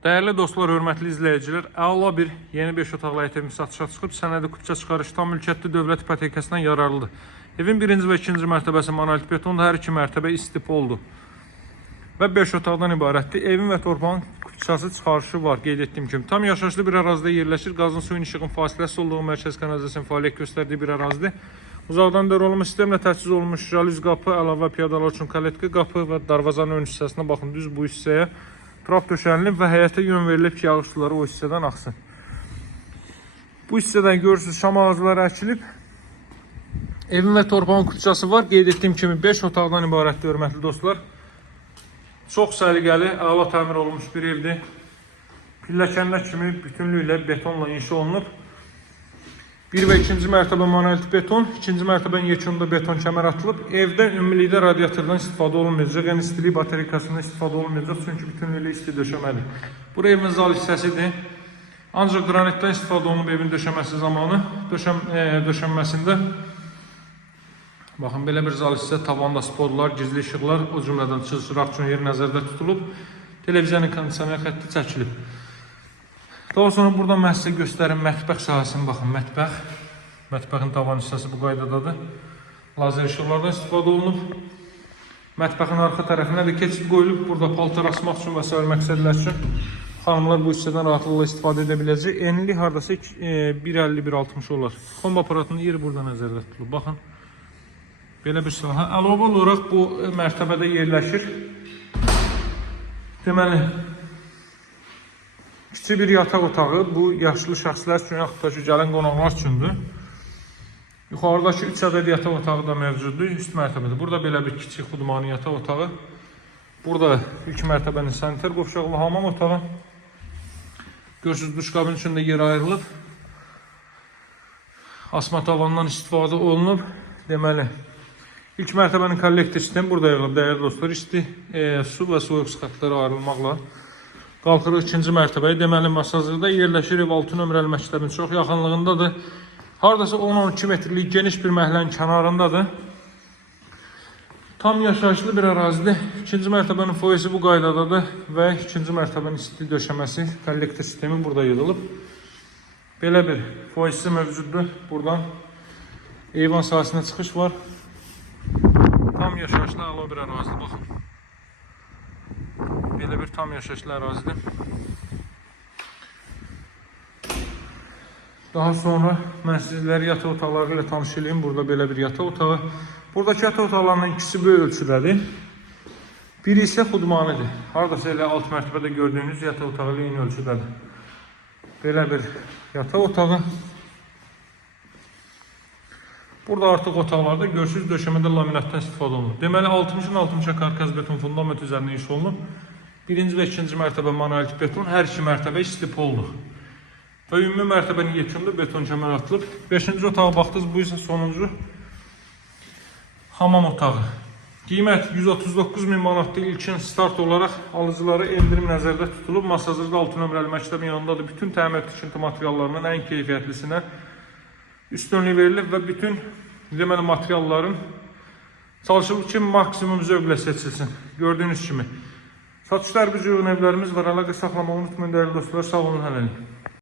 Değerli dostlar, hörmətli izləyicilər, əla bir yeni 5 otaqlı həyət evimiz satışa çıxıb, sənədi kupça çıxarış tam mülkiyyətli dövlət ipotekasından yararlıdır. Evin birinci və ikinci mərtəbəsi monolit betondur, hər iki mərtəbə istipa oldu və 5 otaqdan ibarətdir. Evin və torpağın kupçası çıxarışı var, qeyd etdiyim kimi. Tam yaşayışlı bir ərazidə yerləşir, qazın suyun işığın fasiləsi olduğu mərkəz kanalizasiyanın fəaliyyət göstərdiyi bir ərazidir. Uzaqdan dörd sistemlə təchiz olunmuş jalüz qapı, əlavə piyadalar üçün kaletka qapı və darvazanın ön hissəsinə baxın, düz bu hissəyə trap döşənilib və həyətə yön verilib ki, yağış suları o hissədən axsın. Bu hissədən görürsünüz, şam ağacları əkilib. Evin və torpağın kupçası var. Qeyd etdiyim kimi 5 otaqdan ibarətdir, hörmətli dostlar. Çox səliqəli, əla təmir olunmuş bir evdir. Pilləkənlər kimi bütünlüklə betonla inşa olunub. 1 və 2-ci mərtəbə monolit beton, 2-ci mərtəbənin yekununda beton kəmər atılıb. Evdə ümumilikdə radiatordan istifadə olunmayacaq, yəni istilik batareykasından istifadə olunmayacaq, çünki bütünlüklə isti döşəmədir. Bura evin zal hissəsidir. Ancaq qranitdən istifadə olunub evin döşəməsi zamanı. Döşənməsində baxın, belə bir zal hissə, tavanda spodlar, gizli işıqlar, o cümlədən çıraq üçün yer nəzərdə tutulub. Televiziyanın kondisioner xətti çəkilib. Daha sonra buradan mən sizə göstərim mətbəx sahəsini, baxın, mətbəx. Mətbəxin tavan hissəsi bu qaydadadır. Lazer işıqlardan istifadə olunub. Mətbəxin arxa tərəfinə də keçid qoyulub. Burada paltar asmaq üçün və s. məqsədlər üçün xanımlar bu hissədən rahatlıqla istifadə edə biləcək. Enli hardasa 1.50-1.60 olar. Kombi aparatının yeri burada nəzərdə tutulub. Baxın, belə bir sahə. Əlavə olaraq bu mərtəbədə yerləşir. Deməli, kiçik bir yataq otağı, bu yaşlı şəxslər üçün, yaxud da ki, gələn qonaqlar üçündür. Yuxarıdakı 3 ədəd yataq otağı da mövcuddur, üst mərtəbədə. Burada belə bir kiçik xudmani yataq otağı. Burada ilk mərtəbənin saniter qovşaqlı hamam otağı. Görürsünüz, duş qabinin içində yer ayrılıb. Asma tavandan istifadə olunub. Deməli, ilk mərtəbənin kollektor sistemi burada yığılıb, dəyərli dostlar. İsti su və soyuq xətləri ayrılmaqla. Qalxırıq ikinci mərtəbəyə. Deməli, masajda yerləşir, ev 6 nömrəli məktəbin çox yaxınlığındadır. Haradasa 10-12 metrlik geniş bir məhəllənin kənarındadır. Tam yaşayışlı bir ərazidir. İkinci mərtəbənin foyesi bu qaydadadır və ikinci mərtəbənin isti döşəməsi, kollektor sistemi burada yığılıb. Belə bir foyesi mövcuddur. Buradan eyvan sahəsinə çıxış var. Tam yaşayışlı əla bir ərazidir, baxın. Belə bir tam yaşayışlı ərazidir. Daha sonra mən sizləri yataq otaqları ilə tanış edeyim. Burada belə bir yataq otağı. Buradakı yataq otaqlarının ikisi böyük ölçüdədir. Biri isə xudmanidir. Haradasa elə alt mərtəbədə gördüyünüz yataq otağı ilə eyni ölçüdədir. Belə bir yataq otağı. Burada artıq otaqlarda görürsünüz, döşəmədə laminatdan istifadə olunur. Deməli, 60-60 karkaz beton fundament üzərində inşa olunub. Birinci və ikinci mərtəbə monolit beton, hər iki mərtəbə istipa oldu. Və ümumi mərtəbənin yekununda beton kəmər atılıb. 5-ci otağa baxdınız, bu isə sonuncu hamam otağı. Qiymət 139.000 manatdır. İlkin start olaraq alıcılara endirim nəzərdə tutulub. Masazırda 6 nömrəli məktəbin yanındadır. Bütün təmir tikinti materiallarının ən keyfiyyətlisinə üstünlük verilib və bütün deməli materialların çalışılıb ki, maksimum zövqlə seçilsin. Gördüyünüz kimi. Satışlar gücü evlərimiz var. Əlaqə saxlamağı unutmayın, dəyərli dostlar. Sağ olun, hələlik.